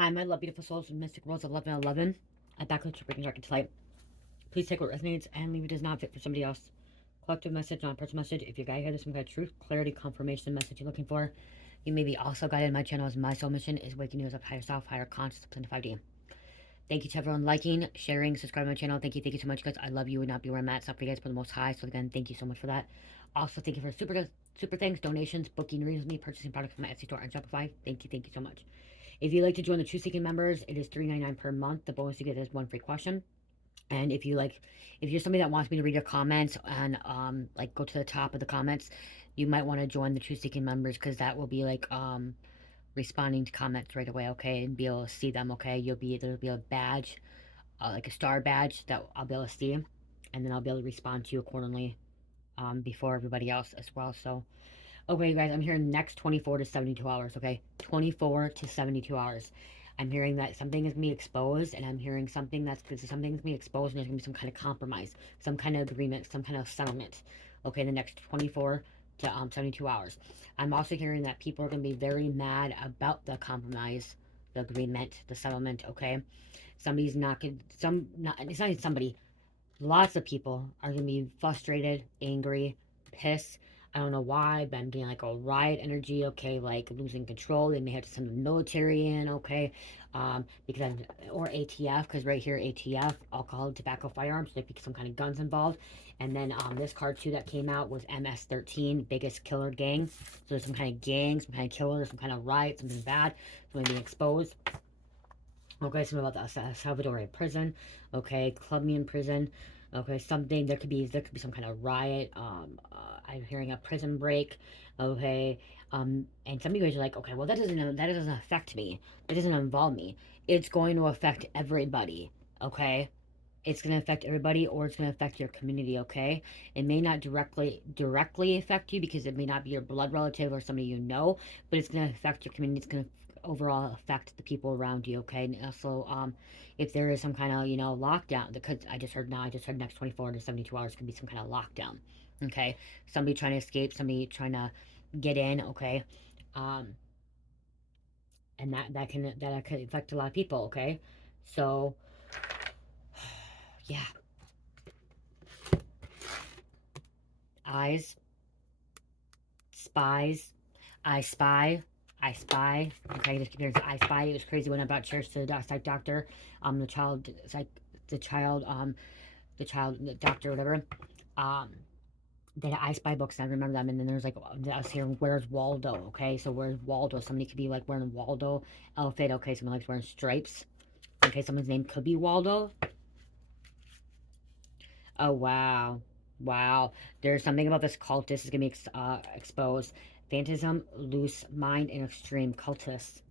Hi, my love, beautiful souls of Mystic Worlds 1111. I back with your reading dark and light. Please take what resonates and leave it does not fit for somebody else. Collective message, non personal message. If your guide here, there's some kind of truth, clarity, confirmation message you're looking for. You may be also guided. My channel is my soul mission is waking you up higher self, higher conscious, up to 5D. Thank you to everyone liking, sharing, subscribing to my channel. Thank you so much, guys. I love you. Would not be where I'm at. Stop for you guys for the most high. So again, thank you so much for that. Also, thank you for super thanks, donations, booking readings with me, purchasing products from my Etsy store and Shopify. Thank you so much. If you'd like to join the True Seeking members, it is $3.99 per month. The bonus you get is one free question. And if you're somebody that wants me to read your comments and like go to the top of the comments, you might want to join the True Seeking members because that will be like responding to comments right away, okay, and be able to see them, okay. There'll be a badge, like a star badge that I'll be able to see, and then I'll be able to respond to you accordingly before everybody else as well. So okay, guys, I'm hearing next 24 to 72 hours, okay? 24 to 72 hours. I'm hearing that something is going to be exposed, and I'm hearing something's going to be exposed, and there's going to be some kind of compromise, some kind of agreement, some kind of settlement, okay, in the next 24 to 72 hours. I'm also hearing that people are going to be very mad about the compromise, the agreement, the settlement, okay? Somebody's not going to, it's not even somebody, lots of people are going to be frustrated, angry, pissed. I don't know why, but I'm getting like a riot energy, okay, like losing control. They may have to send the military in, okay, or ATF, because right here, ATF, alcohol, tobacco, firearms, there could be some kind of guns involved. And then this card too that came out was MS-13, biggest killer gang. So there's some kind of gang, some kind of killer, some kind of riot, something bad, something being exposed. Okay, something about the Salvadorian prison. Okay, club me in prison. Okay, something there could be some kind of riot. I'm hearing a prison break. Okay, and some of you guys are like, okay, well that doesn't affect me. That doesn't involve me. It's going to affect everybody. Okay, it's going to affect everybody, or it's going to affect your community. Okay, it may not directly affect you because it may not be your blood relative or somebody you know, but it's going to affect your community. It's going to overall affect the people around you. Okay, and also if there is some kind of lockdown, because I just heard next 24 to 72 hours could be some kind of lockdown. Okay, somebody trying to escape, somebody trying to get in. Okay, um and that can affect a lot of people. Okay, so yeah. Eyes, spies, I spy, I spy. Okay, just keep hearing I spy. It was crazy when I brought chairs to the psych doctor. The child, psych, the child, the doctor, whatever. Um, they had I Spy books, and I remember them. And then there's like, I was hearing, where's Waldo? Okay, so where's Waldo? Somebody could be like wearing a Waldo outfit. Okay, someone likes wearing stripes. Okay, someone's name could be Waldo. Oh, wow. Wow. There's something about this cultist is going to be exposed. Phantasm, loose mind, and extreme cultist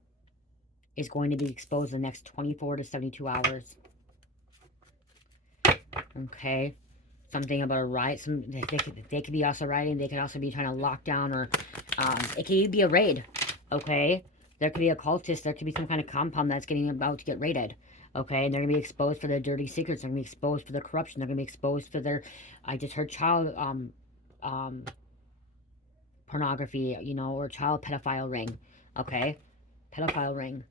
is going to be exposed in the next 24 to 72 hours. Okay. Something about a riot. They could be also rioting. They could also be trying to lock down, or it could be a raid. Okay. There could be a cultist. There could be some kind of compound that's about to get raided. Okay, and they're gonna be exposed for their dirty secrets. They're gonna be exposed for their corruption. They're gonna be exposed for their, I just heard child um pornography, or child pedophile ring. Okay, pedophile ring,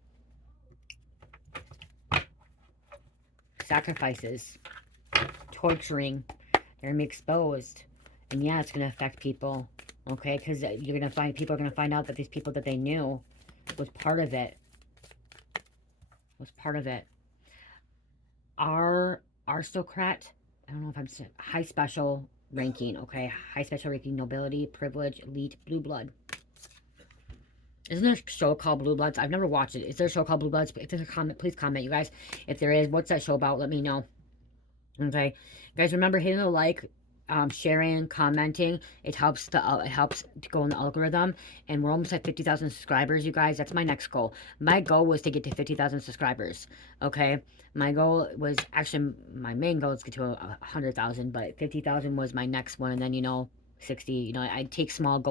sacrifices, torturing. They're gonna be exposed, and yeah, it's gonna affect people. Okay, because people are gonna find out that these people that they knew was part of it. Was part of it. Aristocrat. I don't know if I'm saying high special ranking. Okay, high special ranking, nobility, privilege, elite, blue blood. Isn't there a show called Blue Bloods? I've never watched it. Is there a show called Blue Bloods? If there's a comment, please comment, you guys. If there is, what's that show about? Let me know. Okay, guys, remember hitting the like, sharing, commenting. It helps to go in the algorithm. And we're almost at 50,000 subscribers, you guys. That's my next goal. My goal was to get to 50,000 subscribers. Okay, my goal was actually my main goal is to get to 100,000, but 50,000 was my next one. And then 60. I take small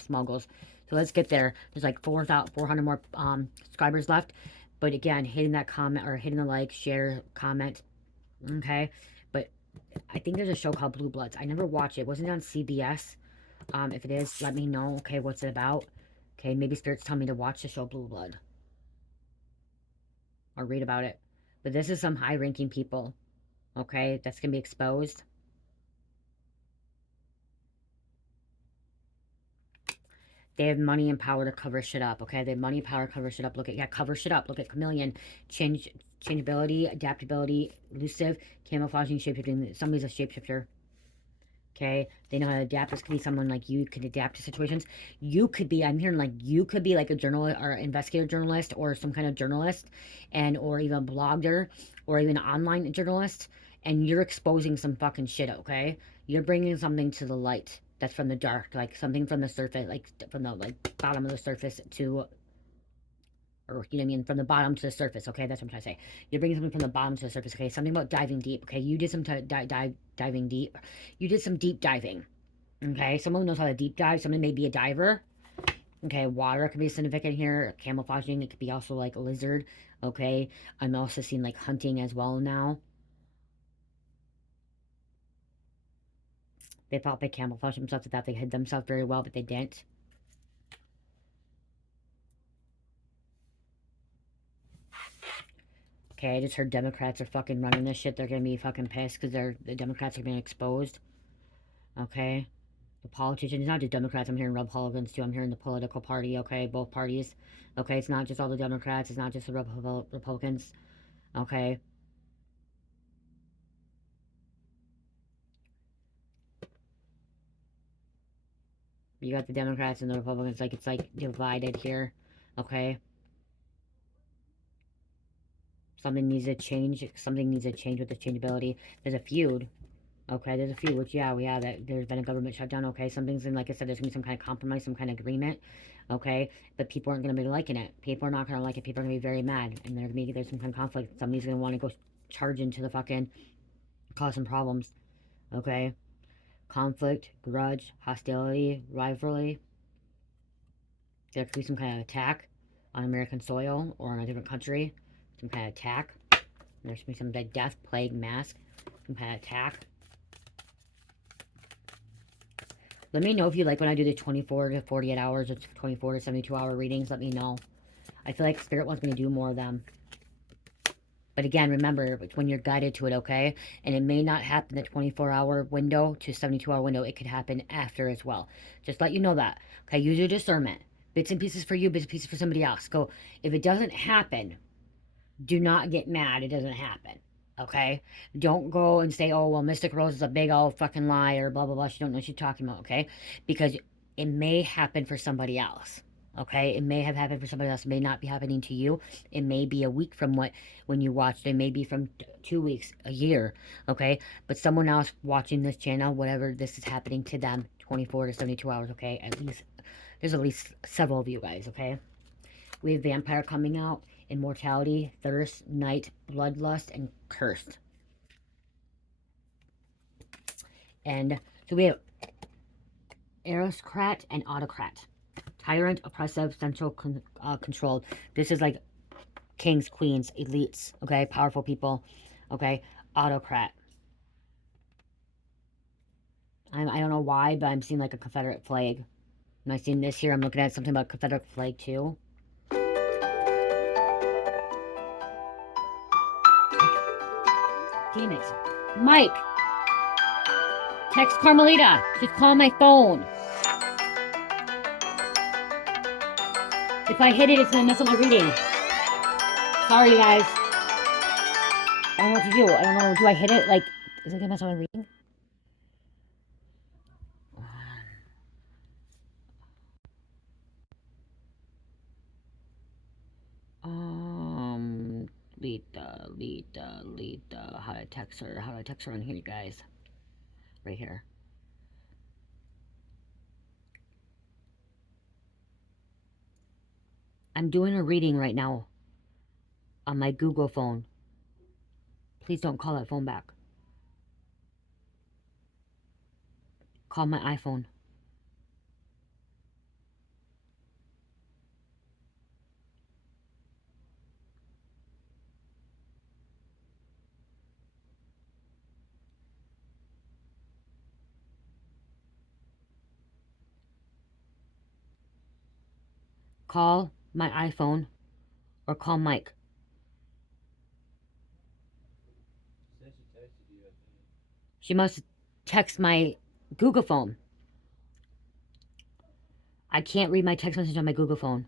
small goals. So let's get there. There's like 400 more subscribers left. But again, hitting that comment or hitting the like, share, comment. Okay, but I think there's a show called Blue Bloods. I never watched it. Wasn't it on CBS? If it is, let me know. Okay, what's it about? Okay, maybe spirits tell me to watch the show Blue Blood. or read about it. But this is some high-ranking people, okay, that's going to be exposed. They have money and power to cover shit up, okay? They have money and power to cover shit up. Look at, yeah, cover shit up. Look at chameleon, changeability, adaptability, elusive, camouflaging, shapeshifting. Somebody's a shapeshifter, okay? They know how to adapt. This could be someone like you could adapt to situations. You could be, I'm hearing like you could be like a journalist or investigative journalist or some kind of journalist and or even a blogger or even an online journalist, and you're exposing some fucking shit, okay? You're bringing something to the light that's from the dark, like something from the surface, like from the like bottom of the surface to, or you know what I mean, from the bottom to the surface, okay? That's what I'm trying to say. You're bringing something from the bottom to the surface, okay? Something about diving deep, okay? You did some diving deep. You did some deep diving, okay? Someone knows how to deep dive. Someone may be a diver, okay? Water could be significant here. Camouflaging, it could be also like a lizard, okay? I'm also seeing like hunting as well now. They thought they camouflaged themselves, they thought they hid themselves very well, but they didn't. Okay, I just heard Democrats are fucking running this shit. They're gonna be fucking pissed because the Democrats are being exposed. Okay? The politicians, not just Democrats, I'm hearing Republicans too. I'm hearing the political party, okay? Both parties. Okay, it's not just all the Democrats, it's not just the Republicans. Okay? You got the Democrats and the Republicans, like it's like divided here. Okay? Something needs to change. Something needs to change with the changeability. There's a feud. Okay, there's a few, which, yeah, we have that. There's been a government shutdown. Okay, something's in, like I said, there's gonna be some kind of compromise, some kind of agreement. Okay, but people aren't gonna be liking it. People are not gonna like it. People are gonna be very mad, and there's some kind of conflict. Somebody's gonna want to go charge into the fucking, cause some problems. Okay, conflict, grudge, hostility, rivalry. There could be some kind of attack on American soil or in a different country. Some kind of attack. There's gonna be some like death, plague, mask. Some kind of attack. Let me know if you like when I do the 24 to 48 hours or 24 to 72 hour readings. Let me know. I feel like Spirit wants me to do more of them. But again, remember, it's when you're guided to it, okay? And it may not happen the 24-hour window to 72-hour window. It could happen after as well. Just let you know that. Okay, use your discernment. Bits and pieces for you, bits and pieces for somebody else. Go, if it doesn't happen, do not get mad. It doesn't happen. Okay? Don't go and say, oh, well, Mystic Rose is a big old fucking liar, blah, blah, blah. She don't know what she's talking about, okay? Because it may happen for somebody else. Okay? It may have happened for somebody else. It may not be happening to you. It may be a week from when you watched. It may be from 2 weeks, a year. Okay? But someone else watching this channel, whatever this is happening to them, 24 to 72 hours, okay? At least, there's at least several of you guys, okay? We have Vampire coming out, Immortality, Thirst, Night, Bloodlust, and Cursed. And so we have Aristocrat and Autocrat. Tyrant, oppressive, central controlled. This is like kings, queens, elites, okay? Powerful people, okay? Autocrat. I don't know why, but I'm seeing like a Confederate flag. When I seen this here, I'm looking at something about Confederate flag too. Damn it. Mike! Text Carmelita. She's calling my phone. If I hit it, it's gonna mess up my reading. Sorry, you guys. I don't know what to do. I don't know. Do I hit it? Like, is it gonna mess up my reading? Lita. How do I text her? How do I text her on here, you guys? Right here. I'm doing a reading right now on my Google phone. Please don't call that phone back. Call my iPhone. Call my iPhone or call Mike. She must text my Google phone. I can't read my text message on my Google phone.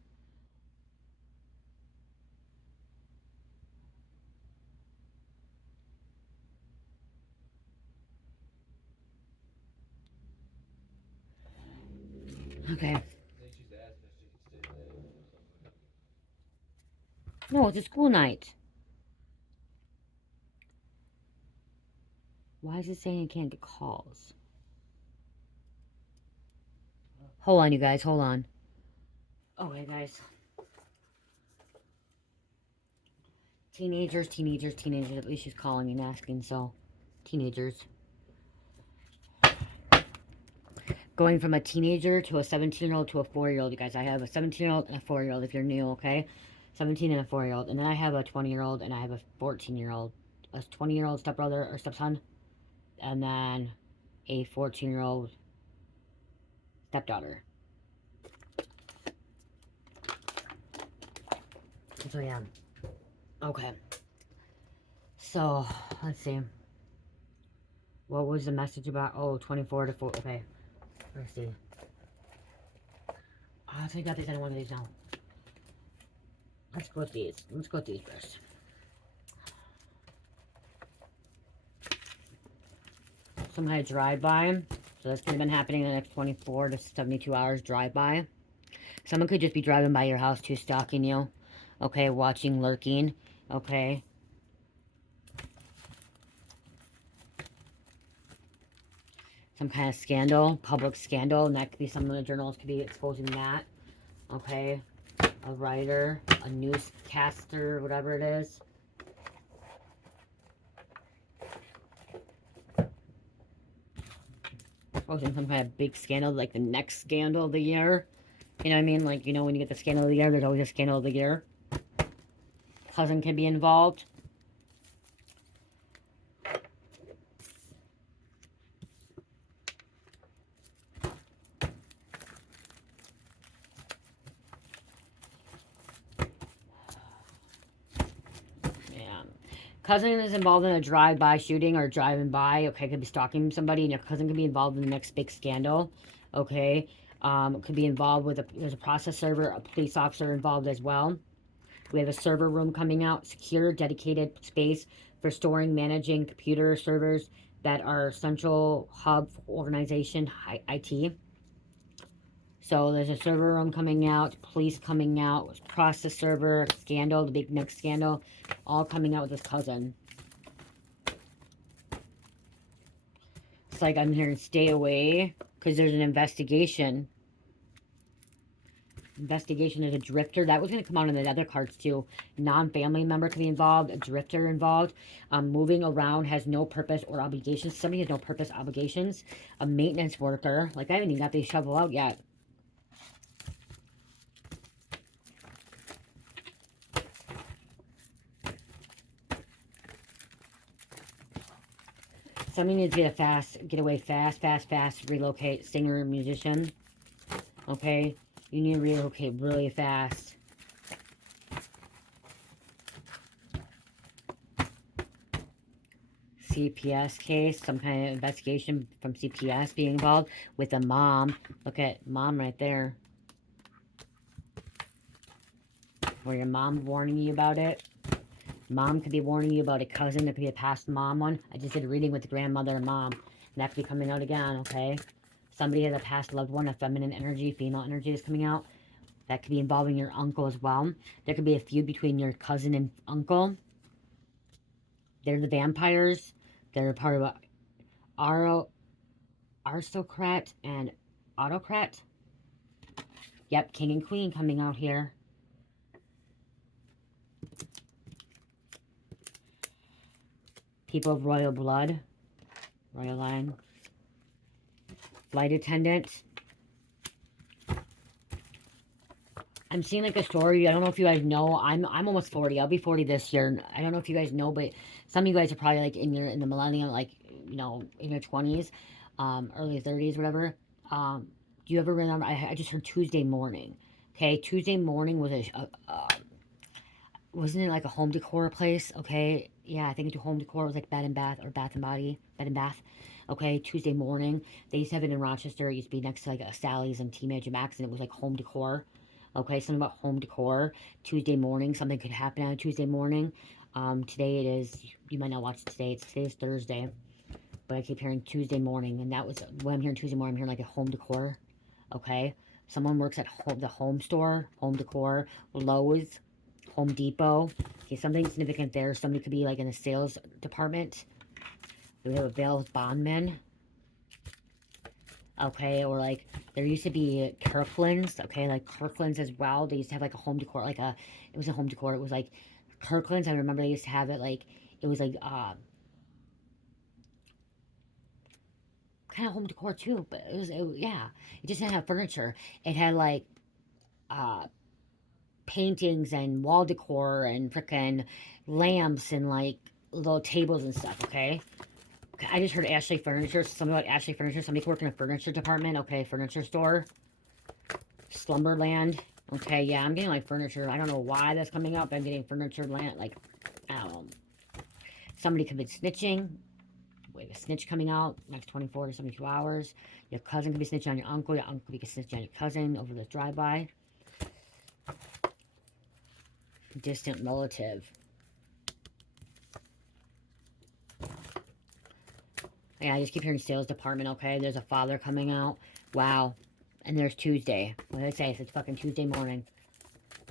Okay. No, it's a school night. Why is it saying it can't get calls? Hold on, you guys. Hold on. Okay, guys. Teenagers. At least she's calling me and asking, so. Teenagers. Going from a teenager to a 17-year-old to a 4-year-old, you guys. I have a 17-year-old and a 4-year-old if you're new, okay? 17 and a 4-year-old. And then I have a 20-year-old and I have a 14-year-old. A 20-year-old stepbrother or stepson. And then a 14-year-old stepdaughter. So, yeah. Okay. So, let's see. What was the message about? Oh, 24 to 4. Okay. Let's see. I think I got one of these now. Let's go with these. Let's go with these first. Some kind of drive-by. So this could have been happening in the next 24 to 72 hours drive-by. Someone could just be driving by your house too, stalking you. Okay, watching, lurking. Okay. Some kind of scandal, public scandal, and that could be some of the journals could be exposing that. Okay. A writer, a newscaster, whatever it is. Exposing some kind of big scandal, like the next scandal of the year. You know what I mean? Like, you know, when you get the scandal of the year, there's always a scandal of the year. Cousin can be involved. Cousin is involved in a drive-by shooting or driving by. Okay, could be stalking somebody, and your cousin could be involved in the next big scandal. Okay, could be involved with there's a process server, a police officer involved as well. We have a server room coming out, secure, dedicated space for storing, managing computer servers that are central hub for organization IT. So there's a server room coming out, police coming out, process server, scandal, the big next scandal, all coming out with this cousin. It's like I'm here to stay away because there's an investigation. Investigation is a drifter. That was going to come out in the other cards too. Non-family member can be involved, a drifter involved. Moving around has no purpose or obligations. Somebody has no purpose, obligations. A maintenance worker. Like I haven't even got the shovel out yet. Somebody needs to get away fast, relocate, singer, musician. Okay, you need to relocate really fast. CPS case, some kind of investigation from CPS being involved with a mom. Look at mom right there. Or your mom warning you about it. Mom could be warning you about a cousin. That could be a past mom one. I just did a reading with the grandmother and mom. And that could be coming out again, okay? Somebody has a past loved one, a feminine energy, female energy is coming out. That could be involving your uncle as well. There could be a feud between your cousin and uncle. They're the vampires. They're part of a aristocrat and autocrat. Yep, king and queen coming out here. People of royal blood. Royal line. Flight attendant. I'm seeing like a story. I don't know if you guys know. I'm almost 40. I'll be 40 this year. I don't know if you guys know, but some of you guys are probably like in the millennium, like, you know, in your 20s, early 30s, whatever. Do you ever remember? I just heard Tuesday morning. Okay, Tuesday morning was wasn't it like a home decor place? Okay, yeah, I think into home decor. It was like Bed and Bath or Bath and Body, Bed and Bath. Okay, Tuesday morning. They used to have it in Rochester. It used to be next to like a Sally's and T Magic Max, and it was like home decor. Okay, something about home decor. Tuesday morning, something could happen on a Tuesday morning. Today it is. You might not watch it today. Today's Thursday, but I keep hearing Tuesday morning, and that was when I'm hearing Tuesday morning. I'm hearing like a home decor. Okay, someone works at home, the home store, home decor, Lowe's, Home Depot. Okay, something significant there. Somebody could be like in the sales department. We have a Bales bondman. Okay, or like there used to be Kirkland's. Okay, like Kirkland's as well. They used to have like a home decor, like a it was a home decor. It was like Kirkland's. I remember they used to have it like it was like kind of home decor too, but yeah, it just didn't have furniture. It had like uh paintings and wall decor and frickin' lamps and like little tables and stuff. Okay, I just heard Ashley Furniture. Something about Ashley Furniture. Somebody could work in a furniture department. Okay, furniture store. Slumberland. Okay, yeah, I'm getting like furniture. I don't know why that's coming up. I'm getting furniture land. Like, I don't know. Somebody could be snitching. We have a snitch coming out next 24 to 72 hours. Your cousin could be snitching on your uncle. Your uncle could be snitching on your cousin over the drive-by. Distant relative. Yeah, I just keep hearing sales department. Okay, there's a father coming out. Wow. And there's Tuesday. What did I say? It's fucking Tuesday morning.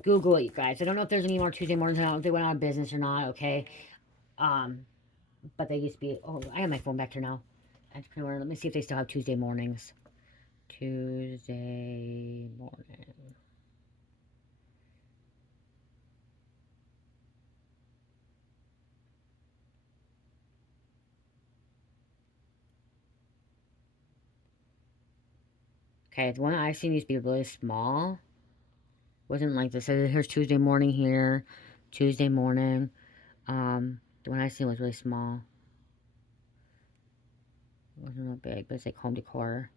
Google it, you guys. I don't know if there's any more Tuesday mornings. I don't know if they went out of business or not. Okay. Um, but they used to be. Oh, I have my phone back here now. Entrepreneur. Let me see if they still have Tuesday mornings. Tuesday morning. Okay, the one I've seen used to be really small. Wasn't like this. So here's Tuesday morning here. Tuesday morning. The one I seen was really small. It wasn't that big, but it's like home decor.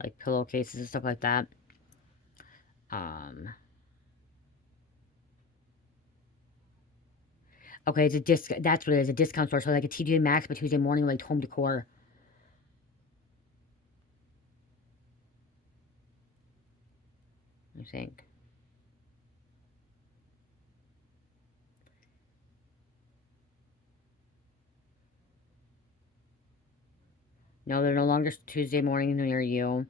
Like pillowcases and stuff like that. Okay, it's a disc. That's what it is. A discount store. So like a TJ Maxx, but Tuesday morning, like home decor. I think. No, they're no longer Tuesday morning near you.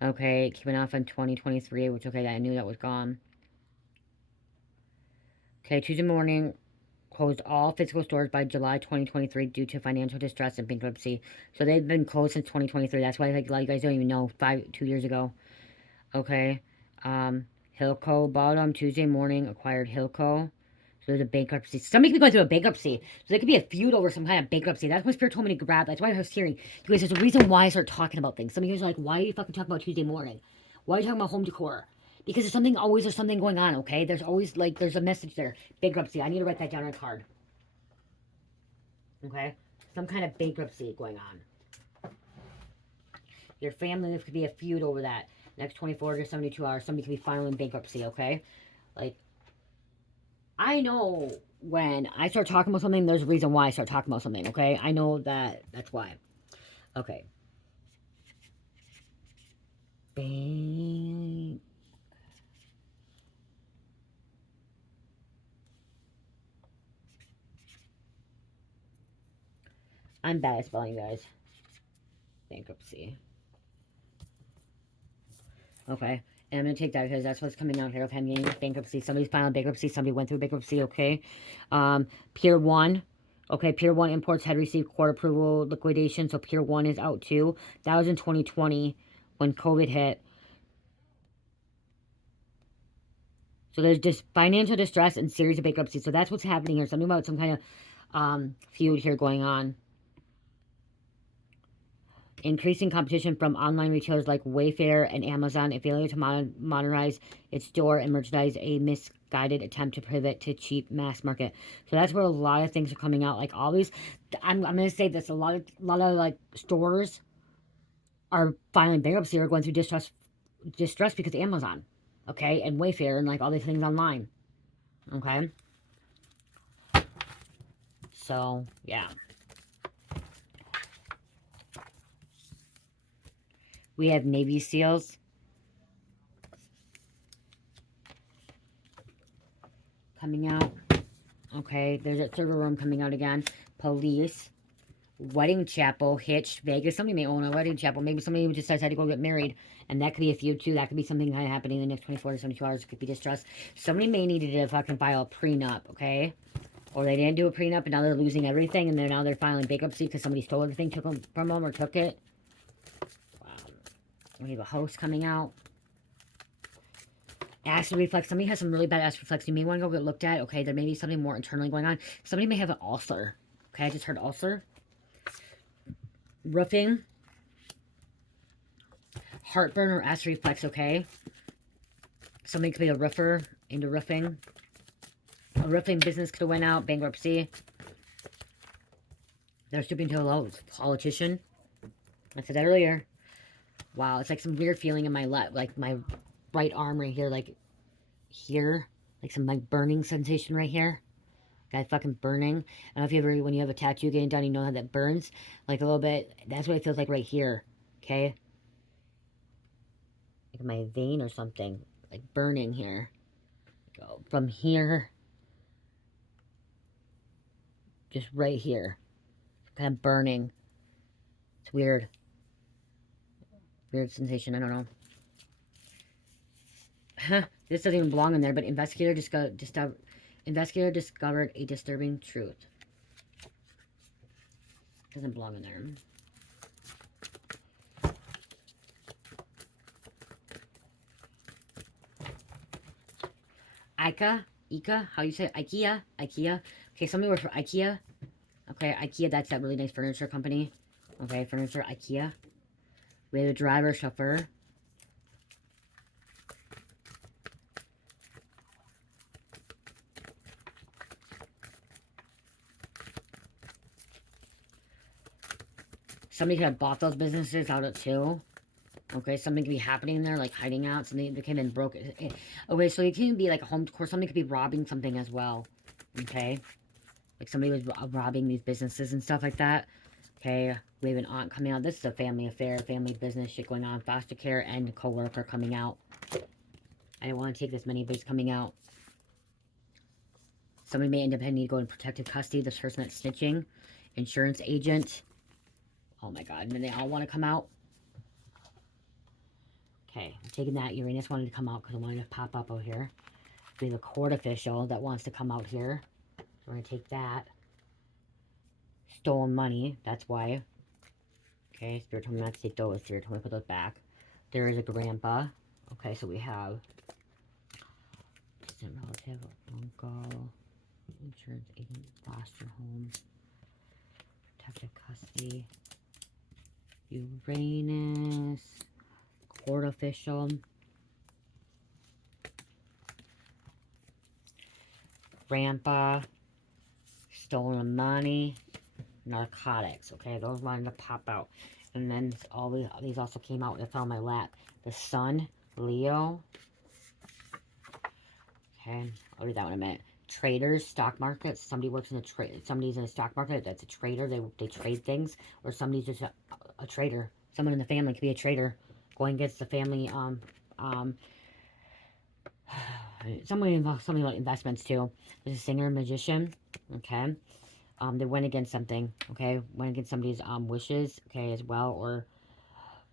Okay, keeping off on 2023, which, okay, I knew that was gone. Okay, Tuesday morning, closed all physical stores by July 2023 due to financial distress and bankruptcy. So they've been closed since 2023. That's why like, a lot of you guys don't even know. 2 years ago. Okay. Hilco bought them Tuesday morning, acquired Hilco. So there's a bankruptcy. Somebody could be going through a bankruptcy. So there could be a feud over some kind of bankruptcy. That's what Spirit told me to grab. That's why I was hearing. Because there's a reason why I start talking about things. Some of you guys are like, why are you fucking talking about Tuesday morning? Why are you talking about home decor? Because there's something going on, okay? There's always, like, there's a message there. Bankruptcy. I need to write that down on a card. Okay? Some kind of bankruptcy going on. Your family, there could be a feud over that. Next 24 to 72 hours, somebody could be filing bankruptcy, okay? Like, I know when I start talking about something, there's a reason why I start talking about something, okay? I know that's why. Okay. Bang. I'm bad at spelling, guys. Bankruptcy. Okay. And I'm going to take that because that's what's coming out here. If I'm getting bankruptcy. Somebody's filing bankruptcy. Somebody went through bankruptcy, okay? Pier 1. Okay, Pier 1 Imports had received court approval liquidation, so Pier 1 is out too. That was in 2020 when COVID hit. So there's just financial distress and series of bankruptcy. So that's what's happening here. Something about some kind of feud here going on. Increasing competition from online retailers like Wayfair and Amazon, a failure to modernize its store and merchandise, a misguided attempt to pivot to cheap mass market. So that's where a lot of things are coming out. Like all these, I'm going to say this: a lot of like stores are filing bankruptcy or going through distress because of Amazon, okay, and Wayfair and like all these things online, okay. So, yeah. We have Navy SEALs. Coming out. Okay, there's a server room coming out again. Police. Wedding chapel, hitched, Vegas. Somebody may own a wedding chapel. Maybe somebody just decided to go get married. And that could be a feud too. That could be something happening in the next 24 to 72 hours. It could be distress. Somebody may need to fucking file a prenup, okay? Or they didn't do a prenup and now they're losing everything. And now they're filing bankruptcy because somebody stole everything, took them from them or took it. We have a host coming out. Acid reflux. Somebody has some really bad acid reflux. You may want to go get looked at. Okay, there may be something more internally going on. Somebody may have an ulcer. Okay, I just heard ulcer. Roofing. Heartburn or acid reflux, okay? Somebody could be a roofer into roofing. A roofing business could have went out. Bankruptcy. They're stooping to a politician. I said that earlier. Wow, it's like some weird feeling in my left, like my right arm right here, like here. Like some like burning sensation right here. Guy fucking burning. I don't know if you ever, when you have a tattoo getting done, you know how that burns? Like a little bit. That's what it feels like right here. Okay? Like my vein or something. Like burning here. Go from here. Just right here. Kind of burning. It's weird. Weird sensation. I don't know. Huh. This doesn't even belong in there, but investigator discovered a disturbing truth. Doesn't belong in there. Ika, how you say it? IKEA. Okay, somebody works for IKEA. Okay, IKEA, that's that really nice furniture company. Okay, furniture, IKEA. We have a driver, chauffeur. Somebody could have bought those businesses out at too. Okay, something could be happening there, like hiding out. Something that came in broke. Okay, so it can be like a home decor. Somebody could be robbing something as well. Okay, like somebody was robbing these businesses and stuff like that. Okay, we have an aunt coming out. This is a family affair, family business shit going on. Foster care and co-worker coming out. I didn't want to take this many, but it's coming out. Somebody may independently need to go in protective custody. This person that's snitching. Insurance agent. Oh my god, and then they all want to come out. Okay, I'm taking that. Uranus wanted to come out because I wanted to pop up over here. We have a court official that wants to come out here. So we're going to take that. Stolen money, that's why. Okay, Spirit told me not to take those. Spirit told me to put those back. There is a grandpa. Okay, so we have distant relative, uncle, insurance agent, foster home, protective custody, Uranus, court official, grandpa, stolen money, narcotics. Okay, those wanted to pop out. And then all these also came out and fell on my lap. The sun, Leo. Okay, I'll read that one in a minute. Traders, stock market. Somebody works in the trade. Somebody's in the stock market. That's a trader. They trade things. Or somebody's just a trader. Someone in the family could be a trader. Going against the family. Somebody involved something about investments too. There's a singer, magician. Okay. They went against something. Okay, went against somebody's wishes. Okay, as well. Or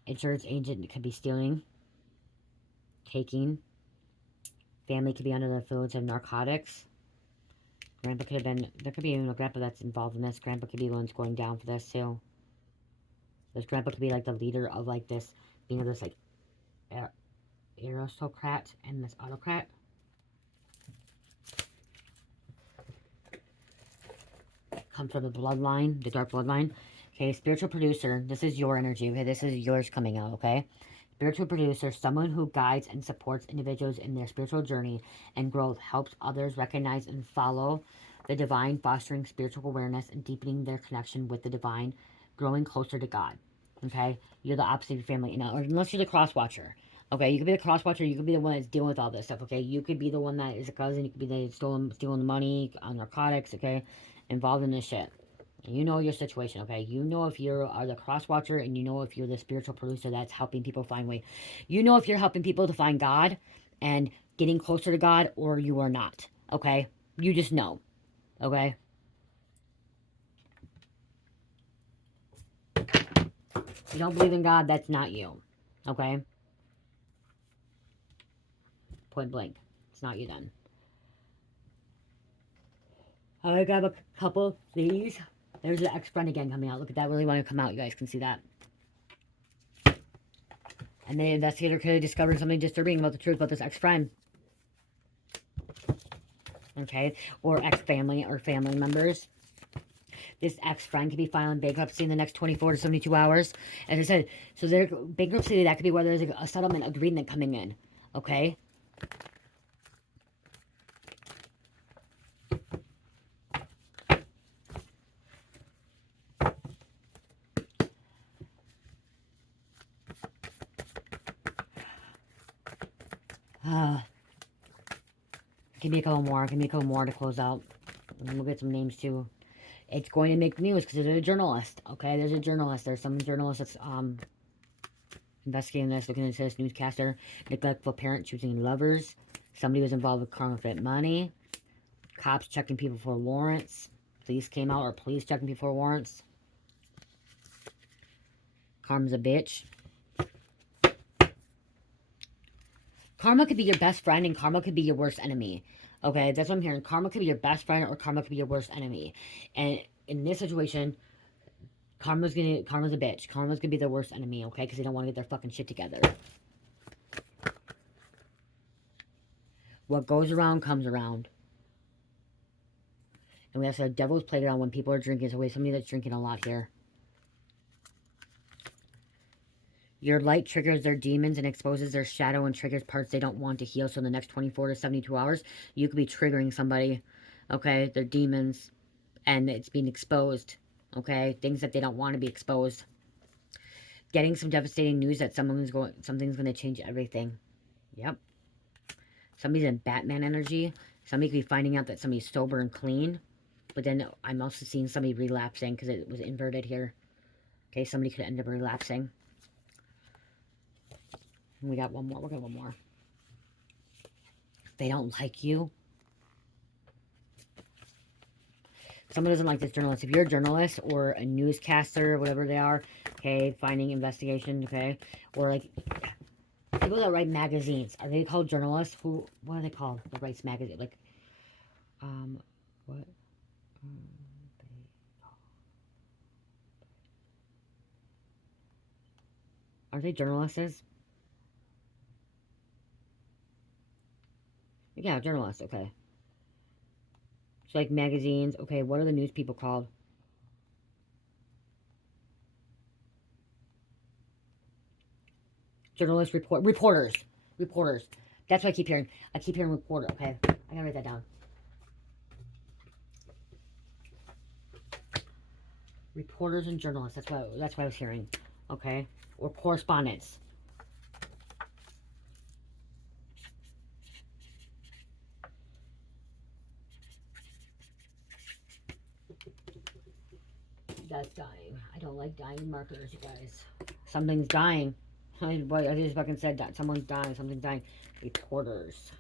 insurance agent could be stealing, taking. Family could be under the influence of narcotics. Grandpa could have been, there could be even a grandpa that's involved in this. Grandpa could be the one's going down for this too. This grandpa could be like the leader of like this, being this like aristocrat and this autocrat. Comes from the bloodline, the dark bloodline. Okay, spiritual producer. This is your energy. Okay, this is yours coming out. Okay. Spiritual producer, someone who guides and supports individuals in their spiritual journey and growth, helps others recognize and follow the divine, fostering spiritual awareness and deepening their connection with the divine, growing closer to God. Okay? You're the opposite of your family. Or unless you're the cross watcher. Okay? You could be the cross watcher. You could be the one that's dealing with all this stuff. Okay? You could be the one that is a cousin. You could be the stealing the money, on narcotics. Okay? involved in this shit. You know your situation, okay? You know if you are the cross watcher, and you know if you're the spiritual producer that's helping people find way. You know if you're helping people to find God and getting closer to God, or you are not, okay? You just know, okay? If you don't believe in God, that's not you, okay? Point blank. It's not you then. I got a couple of these. There's an ex-friend again coming out. Look at that. Really want to come out. You guys can see that. And the investigator could have discovered something disturbing about the truth about this ex-friend. Okay? Or ex-family or family members. This ex-friend could be filing bankruptcy in the next 24 to 72 hours. As I said, so their bankruptcy, that could be where there's a settlement agreement coming in. Okay? Give me a couple more. Give me a couple more to close out. And we'll get some names too. It's going to make news because there's a journalist. Okay, there's a journalist. There's some journalist that's investigating this, looking into this. Newscaster, neglectful parent choosing lovers. Somebody was involved with counterfeit money. Cops checking people for warrants. Police came out, or police checking people for warrants. Karma's a bitch. Karma could be your best friend, and karma could be your worst enemy. Okay, that's what I'm hearing. Karma could be your best friend, or karma could be your worst enemy. And in this situation, karma's a bitch. Karma's gonna be their worst enemy, okay? Because they don't want to get their fucking shit together. What goes around comes around. And we have to have devil's playground when people are drinking. So we have somebody that's drinking a lot here. Your light triggers their demons and exposes their shadow and triggers parts they don't want to heal. So in the next 24 to 72 hours, you could be triggering somebody, okay? Their demons, and it's being exposed, okay? Things that they don't want to be exposed. Getting some devastating news that something's going to change everything. Yep. Somebody's in Batman energy. Somebody could be finding out that somebody's sober and clean. But then I'm also seeing somebody relapsing because it was inverted here. Okay, somebody could end up relapsing. We got one more. We're going to one more. They don't like you. Someone doesn't like this journalist. If you're a journalist or a newscaster, whatever they are, okay, finding investigation, okay, or like people that write magazines, are they called journalists? What are they called? That writes magazine, like, what? Are they journalists? Yeah, journalists, okay. So, like, magazines, okay, what are the news people called? Journalists, reporters. That's what I keep hearing. I keep hearing reporter, okay? I gotta write that down. Reporters and journalists, that's what I was hearing, okay? Or correspondents. That's dying. I don't like dying markers, you guys. Something's dying. I just fucking said that. Someone's dying. Something's dying. Reporters.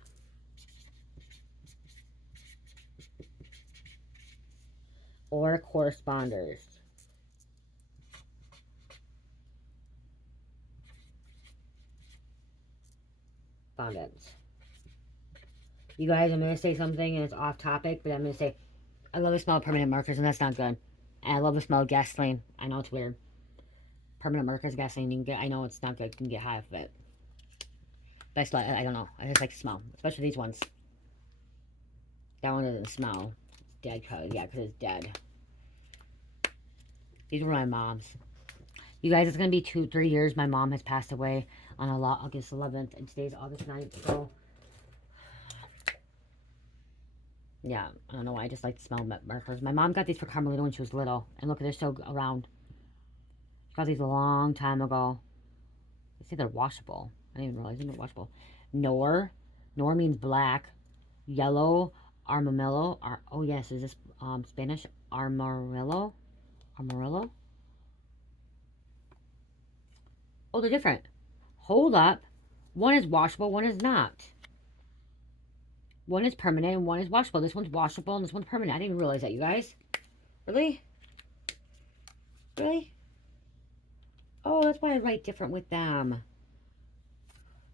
Or corresponders. Correspondents. You guys, I'm going to say something and it's off topic, but I'm going to say, I love the smell of permanent markers, and that's not good. And I love the smell of gasoline. I know it's weird. Permanent markers, gasoline, you can get, I know it's not good. You can get high off of it. But I don't know. I just like the smell. Especially these ones. That one doesn't smell. It's dead code. Yeah, because it's dead. These were my mom's. You guys, it's going to be 2-3 years. My mom has passed away on August 11th. And today's August 9th. So, yeah. I don't know why. I just like to smell markers. My mom got these for Carmelita when she was little. And look, they're still around. She got these a long time ago. They say they're washable. I didn't even realize they're washable. Nor. Nor means black. Yellow. Armamelo. Oh, yes. Is this Spanish? Armorillo. Armorillo? Oh, they're different. Hold up. One is washable, one is not. One is permanent and one is washable. This one's washable and this one's permanent. I didn't even realize that, you guys. Really? Really? Oh, that's why I write different with them.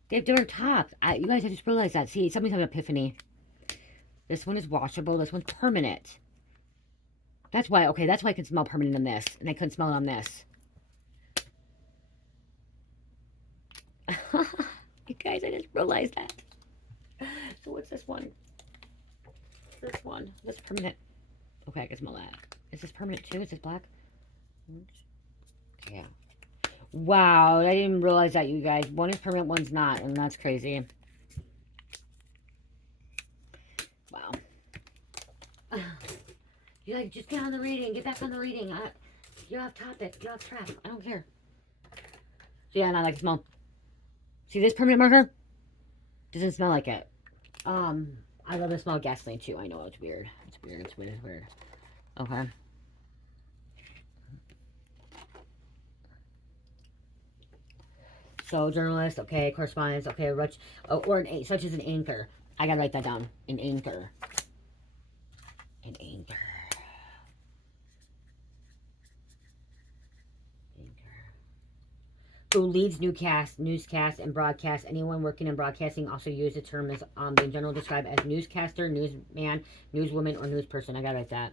They have different tops. You guys, I just realized that. See, somebody's having an epiphany. This one is washable. This one's permanent. That's why, okay, that's why I can smell permanent on this. And I couldn't smell it on this. You guys, I just realized that. So what's this one? This one. This permanent. Okay, I can smell that. Is this permanent too? Is this black? Yeah. Wow, I didn't realize that, you guys. One is permanent, one's not, and that's crazy. Wow. You guys, just get on the reading. Get back on the reading. You're off topic. You're off track. I don't care. So yeah, and I like the smell. See this permanent marker? Doesn't smell like it. I love the smell of gasoline too. I know it's weird. It's weird. It's weird. It's weird. Okay. So journalist, okay, correspondence, okay, or such as an anchor. I gotta write that down. An anchor. An anchor. Who leads newscasts, and broadcasts. Anyone working in broadcasting also use the term as in general described as newscaster, newsman, newswoman, or newsperson. I gotta write that.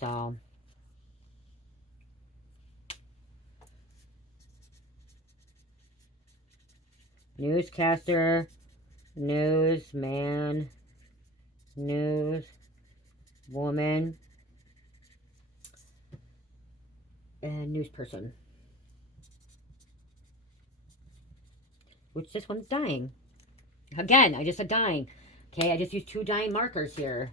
So. Newscaster, newsman, newswoman, and newsperson. Which this one's dying. Again, I just said dying. Okay, I just used 2 dying markers here.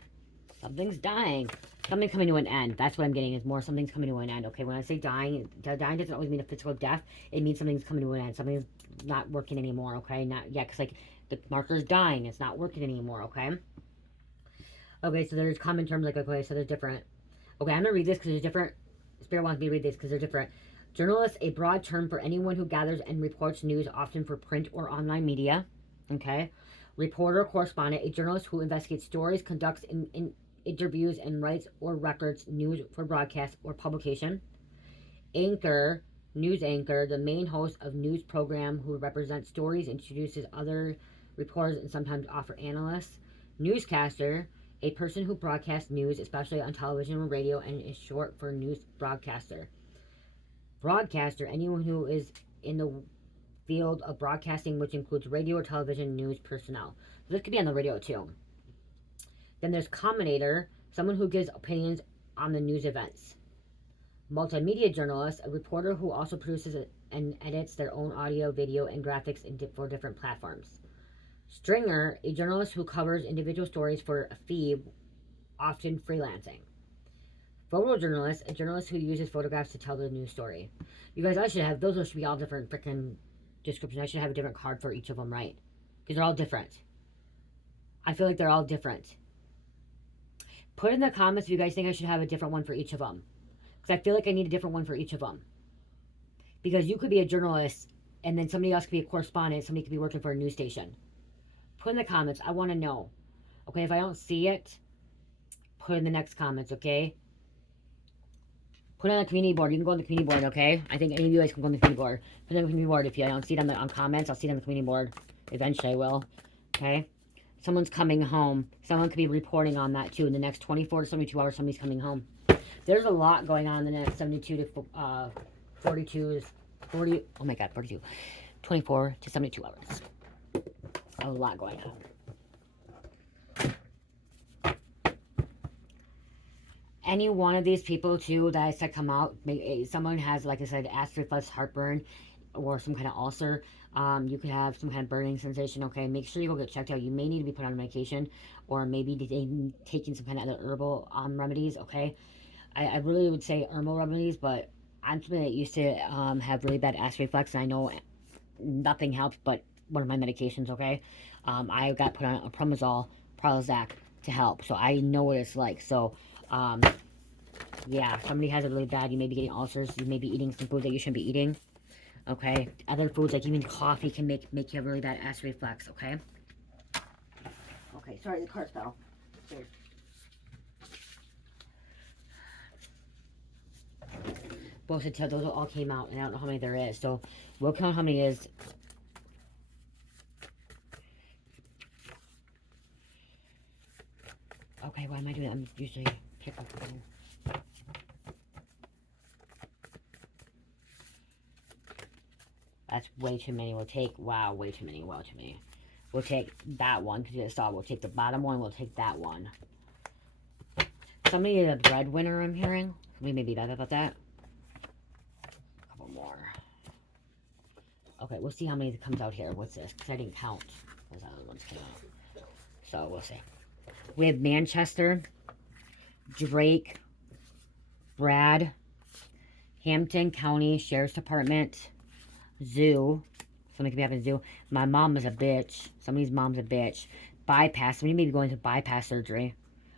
Something's dying. Something's coming to an end. That's what I'm getting is more something's coming to an end. Okay, when I say dying doesn't always mean a physical death. It means something's coming to an end. Something's not working anymore, okay? Because like the marker's dying. It's not working anymore, okay? Okay, so there's common terms like, okay, so they're different. Okay, I'm going to read this because there's different. Spirit wants me to read this because they're different. Journalist, a broad term for anyone who gathers and reports news, often for print or online media. Okay. Reporter, correspondent, a journalist who investigates stories, conducts interviews, and writes or records news for broadcast or publication. Anchor, news anchor, the main host of news program who represents stories, introduces other reporters, and sometimes offer analysts. Newscaster, a person who broadcasts news, especially on television or radio, and is short for news broadcaster. Broadcaster, anyone who is in the field of broadcasting, which includes radio or television news personnel. So this could be on the radio too. Then there's commentator, someone who gives opinions on the news events. Multimedia journalist, a reporter who also produces and edits their own audio, video, and graphics for different platforms. Stringer, a journalist who covers individual stories for a fee, often freelancing. Photojournalist, a journalist who uses photographs to tell the news story. You guys, those should be all different freaking descriptions. I should have a different card for each of them, right? Because they're all different. I feel like they're all different. Put in the comments if you guys think I should have a different one for each of them. Because I feel like I need a different one for each of them. Because you could be a journalist, and then somebody else could be a correspondent, somebody could be working for a news station. Put in the comments. I want to know. Okay, if I don't see it, put in the next comments, okay? Put it on the community board. You can go on the community board, okay? I think any of you guys can go on the community board. Put it on the community board. If I don't see it on comments, I'll see it on the community board. Eventually I will, okay? Someone's coming home. Someone could be reporting on that too. In the next 24 to 72 hours, somebody's coming home. There's a lot going on in the next 72 to 42 oh my God, 42. 24 to 72 hours. A lot going on. Any one of these people too that I said come out, someone has, like I said, acid reflux, heartburn, or some kind of ulcer. You could have some kind of burning sensation. Okay, make sure you go get checked out. You may need to be put on medication, or maybe taking some kind of other herbal remedies. Okay, I really would say herbal remedies, but I'm somebody that used to have really bad acid reflux, and I know nothing helps but one of my medications. Okay, I got put on a Prozac to help, so I know what it's like. So Yeah, somebody has it really bad. You may be getting ulcers. You may be eating some food that you shouldn't be eating. Okay, other foods like even coffee can make you have really bad acid reflux. Okay. Okay, sorry, the cards fell. Here. Both of those all came out, and I don't know how many there is. So we'll count how many is. Okay, why am I doing that? I'm usually pick up. That's way too many. We'll take, wow, way too many. Wow, too many. We'll take that one because you just saw. We'll take the bottom one. We'll take that one. Somebody is a breadwinner, I'm hearing. We may be better about that. A couple more. Okay, we'll see how many comes out here. What's this? Because I didn't count. Those other ones came out. So we'll see. We have Manchester, Drake, Brad, Hampton County Sheriff's Department, Zoo. Somebody could be having a zoo. My mom is a bitch. Somebody's mom's a bitch. Bypass. Somebody may be going to bypass surgery.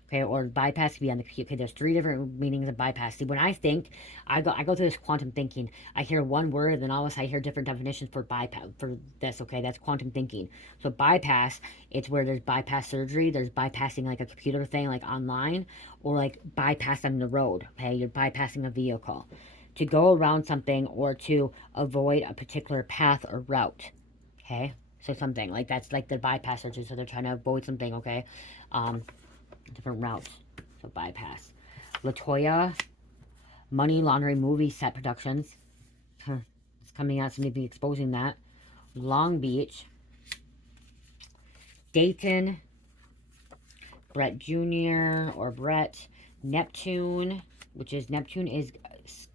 Okay, or bypass could be on the computer. Okay, there's 3 different meanings of bypass. See, when I think, I go through this quantum thinking. I hear one word, and then all of a sudden I hear different definitions for bypass, for this, okay? That's quantum thinking. So bypass, it's where there's bypass surgery. There's bypassing like a computer thing, like online, or like bypassing the road, okay? You're bypassing a vehicle. To go around something or to avoid a particular path or route, okay? So something, like that's like the bypass surgery, so they're trying to avoid something, okay? Different routes. So bypass. Latoya, money laundering movie set productions. It's coming out, so maybe exposing that. Long Beach. Dayton. Brett Jr. or Brett. Neptune, which is Neptune is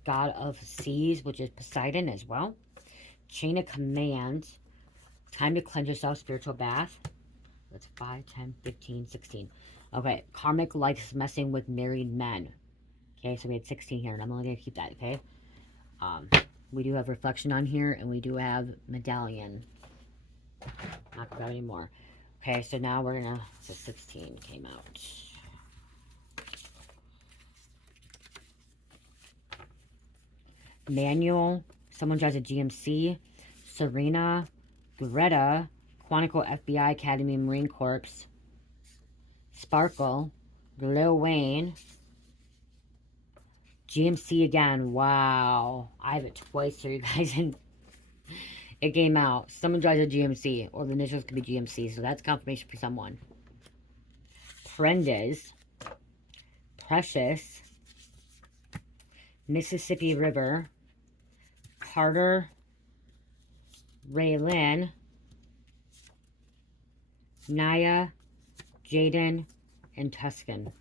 god of seas, which is Poseidon as well. Chain of Command. Time to cleanse yourself, spiritual bath. That's 5, 10, 15, 16. Okay, karmic life messing with married men. Okay, so we had 16 here, and I'm only going to keep that, okay? We do have reflection on here, and we do have medallion. Not grab anymore. Okay, so now we're going to, so 16 came out. Manual, someone drives a GMC. Serena, Greta, Quantico FBI Academy Marine Corps. Sparkle, Lil Wayne, GMC again. Wow. I have it twice here, you guys, and it came out. Someone drives a GMC, or the initials could be GMC, so that's confirmation for someone. Prendes, Precious, Mississippi River, Carter, Raylyn, Naya, Jaden, and Tuscan.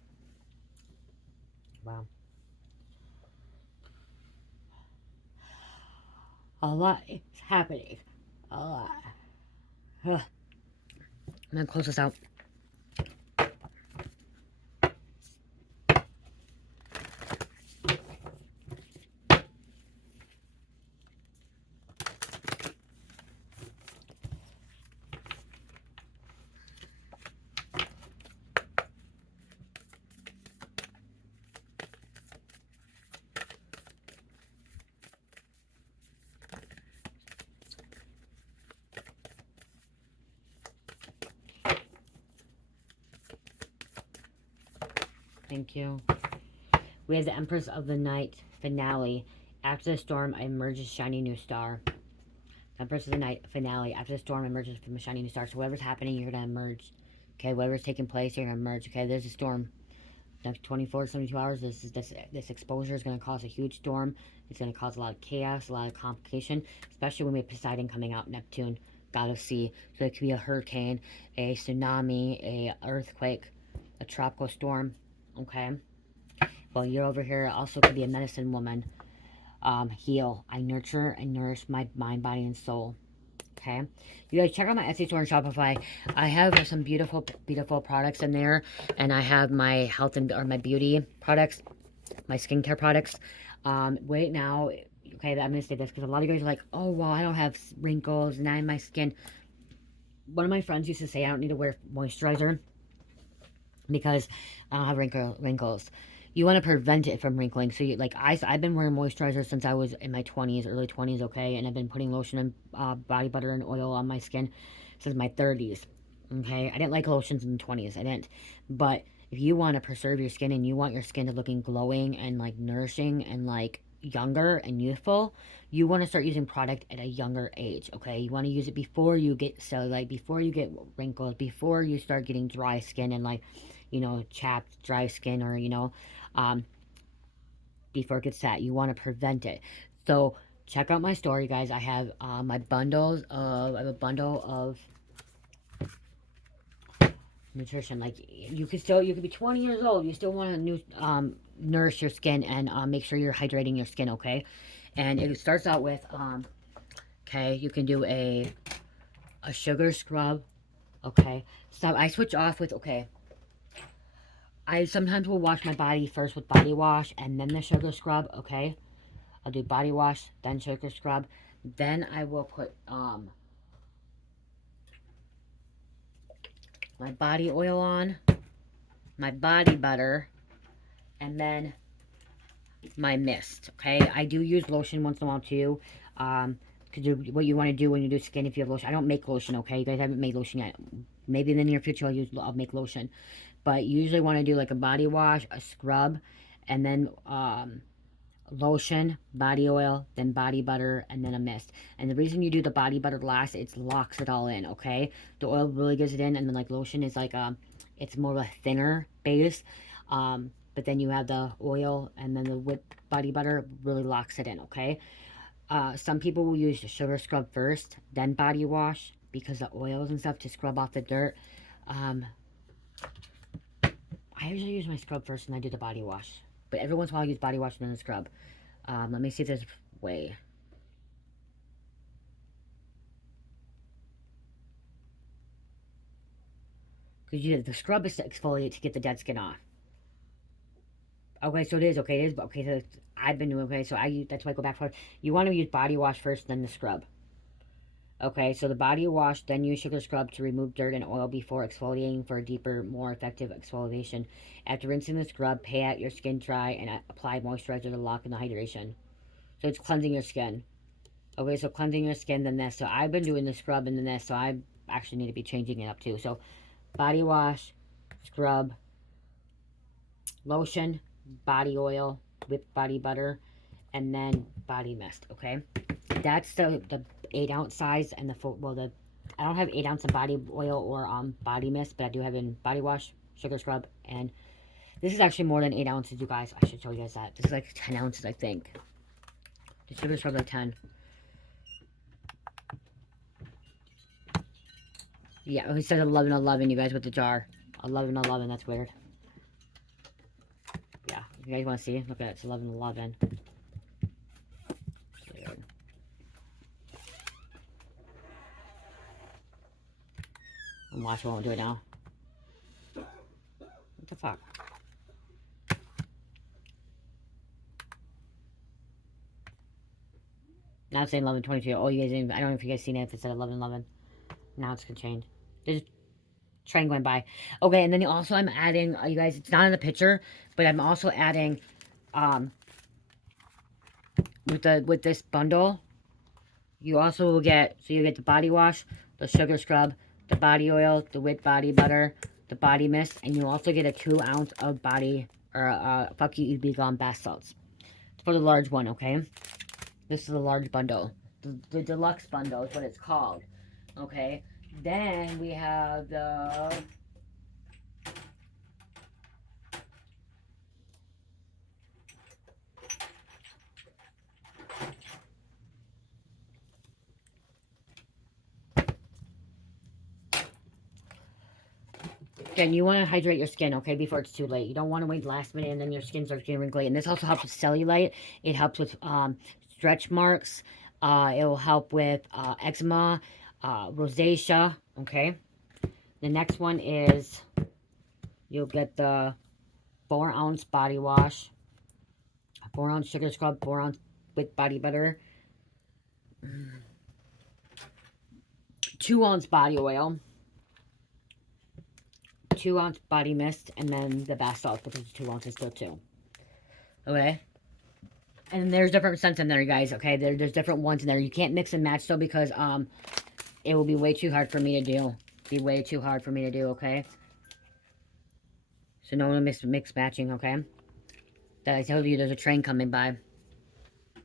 Wow. A lot is happening. A lot. Ugh. I'm going to close this out. Thank you. We have the Empress of the Night finale. After the storm emerges shiny new star. Empress of the Night finale. After the storm emerges from a shiny new star. So whatever's happening, you're going to emerge. Okay, whatever's taking place, you're going to emerge. Okay, there's a storm. Next 24 to 72 hours, this exposure is going to cause a huge storm. It's going to cause a lot of chaos, a lot of complication, especially when we have Poseidon coming out, Neptune, god of sea. So it could be a hurricane, a tsunami, a earthquake, a tropical storm. Okay, well, you're over here. Also could be a medicine woman. Heal. I nurture and nourish my mind, body, and soul. Okay, you guys check out my Etsy store and Shopify. I have some beautiful products in there, and I have my health and or my beauty products, my skincare products. Wait now. Okay, I'm gonna say this because a lot of you guys are like, oh well, I don't have wrinkles and I have my skin. One of my friends used to say I don't need to wear moisturizer because I don't have wrinkles. You want to prevent it from wrinkling. So, you, like, I've been wearing moisturizer since I was in my 20s, early 20s, okay? And I've been putting lotion and body butter and oil on my skin since my 30s, okay? I didn't like lotions in the 20s. I didn't. But if you want to preserve your skin and you want your skin to looking glowing and, like, nourishing and, like, younger and youthful, you want to start using product at a younger age, okay? You want to use it before you get cellulite, before you get wrinkles, before you start getting dry skin and, like, you know, chapped, dry skin, or, you know, um, before it gets set. You want to prevent it. So check out my store, you guys. I have my bundles of, I have a bundle of nutrition. Like, you could be 20 years old. You still want to nourish your skin and make sure you're hydrating your skin, okay? And it starts out with, okay, you can do a sugar scrub, okay? So I switch off with, okay, I sometimes will wash my body first with body wash and then the sugar scrub, okay? I'll do body wash, then sugar scrub. Then I will put my body oil on, my body butter, and then my mist, okay? I do use lotion once in a while too. Because what you want to do when you do skin, if you have lotion. I don't make lotion, okay? You guys haven't made lotion yet. Maybe in the near future I'll make lotion. But you usually want to do like a body wash, a scrub, and then lotion, body oil, then body butter, and then a mist. And the reason you do the body butter last, it locks it all in, okay? The oil really gives it in, and then like lotion is like it's more of a thinner base. But then you have the oil, and then the whipped body butter really locks it in, okay? Some people will use the sugar scrub first, then body wash, because the oils and stuff to scrub off the dirt. I usually use my scrub first and I do the body wash. But every once in a while I use body wash and then the scrub. Let me see if there's a way. Because the scrub is to exfoliate to get the dead skin off. Okay, so it is. Okay, it is. Okay, so I've been doing, okay, so that's why I go back for it. You want to use body wash first, then the scrub. Okay, so the body wash, then use sugar scrub to remove dirt and oil before exfoliating for a deeper, more effective exfoliation. After rinsing the scrub, pat your skin dry and apply moisturizer to lock in the hydration. So it's cleansing your skin. Okay, so cleansing your skin, then this. So I've been doing the scrub and then this, so I actually need to be changing it up too. So body wash, scrub, lotion, body oil, whipped body butter, and then body mist, okay? That's the 8-ounce size and the full, well, I don't have 8 ounce of body oil or body mist, but I do have in body wash, sugar scrub, and this is actually more than 8 ounces, you guys. I should show you guys that. This is like 10 ounces, I think. The sugar scrub is like 10. Yeah, it says 1111, you guys, with the jar. 1111, that's weird. Yeah, you guys want to see? Look at it, it's 1111. Weird. I'm watching, won't do it now. What the fuck? Now it's saying 1122. Oh, you guys didn't, I don't know if you guys seen it, if it said 1111. Now it's gonna change. There's a train going by. Okay, and then also I'm adding, you guys, it's not in the picture, but I'm also adding, with this bundle, you also will get, so you get the body wash, the sugar scrub, the body oil, the whipped body butter, the body mist, and you also get a 2 ounce of body, or Fuck You Be Gone bath salts. It's for the large one, okay? This is a large bundle. The deluxe bundle is what it's called, okay? Then we have the again, you want to hydrate your skin, okay, before it's too late. You don't want to wait last minute and then your skin starts getting wrinkly. And this also helps with cellulite. It helps with stretch marks. It will help with eczema, rosacea, okay? The next one is you'll get the 4 ounce body wash, 4 ounce sugar scrub, 4 ounce with body butter, 2 ounce body oil, 2 ounce body mist, and then the bath salts, because it's 2 ounces still too. Okay? And there's different scents in there, you guys, okay? There's different ones in there. You can't mix and match, though, because, it will be way too hard for me to do. Be way too hard for me to do, okay? So no one mix matching, okay? That I told you there's a train coming by. So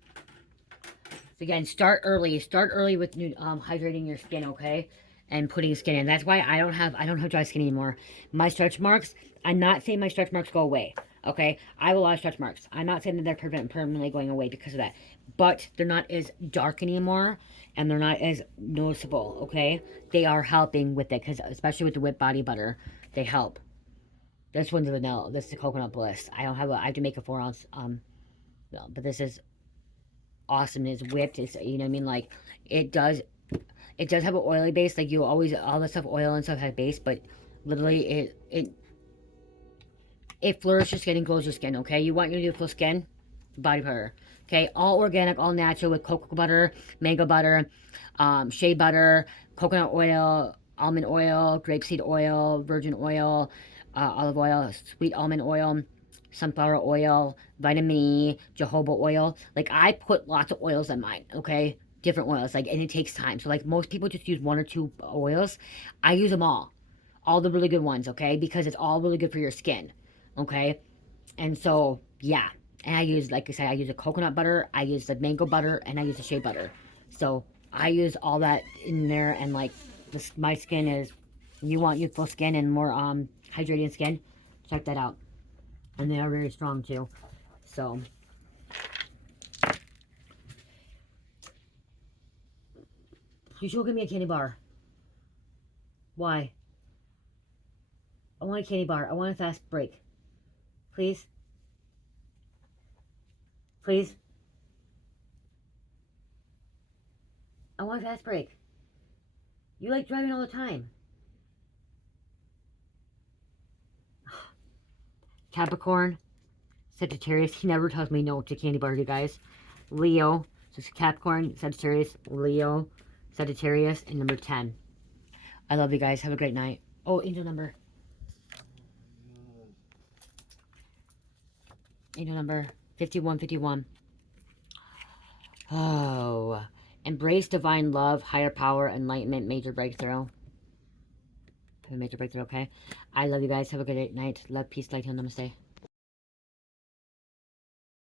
again, start early. Start early with hydrating your skin, okay? And putting skin in. That's why I don't have dry skin anymore. My stretch marks, I'm not saying my stretch marks go away. Okay? I have a lot of stretch marks. I'm not saying that they're permanently going away because of that. But they're not as dark anymore. And they're not as noticeable, okay? They are helping with it. Because especially with the whipped body butter, they help. This one's vanilla. This is the coconut bliss. I have to make a 4 ounce, no, but this is awesome. It's whipped. It's, you know what I mean? Like, it does have an oily base. Like, you always, all this stuff, oil and stuff has base, but literally it flourishes your skin and glows your skin, okay? You want your beautiful skin? Body butter. Okay? All organic, all natural with cocoa butter, mango butter, shea butter, coconut oil, almond oil, grapeseed oil, virgin oil, olive oil, sweet almond oil, sunflower oil, vitamin E, jojoba oil. Like, I put lots of oils in mine, okay? Different oils, like, and it takes time. So, like, most people just use 1 or 2 oils. I use them all the really good ones, okay? Because it's all really good for your skin, okay? And so, yeah. And I use, like I said, I use the coconut butter, I use the mango butter, and I use the shea butter. So, I use all that in there, and, like, my skin is, you want youthful skin and more, hydrating skin, check that out. And they are very strong, too. So, you should give me a candy bar. Why? I want a candy bar. I want a fast break. Please? Please? I want a fast break. You like driving all the time. Capricorn, Sagittarius. He never tells me no to candy bars, you guys. Leo. So it's Capricorn, Sagittarius, Leo, Sagittarius, and number 10. I love you guys. Have a great night. Oh, angel number. Angel number 5151. Oh. Embrace divine love, higher power, enlightenment, major breakthrough. Have a major breakthrough, okay? I love you guys. Have a good night. Love, peace, light, heal, namaste.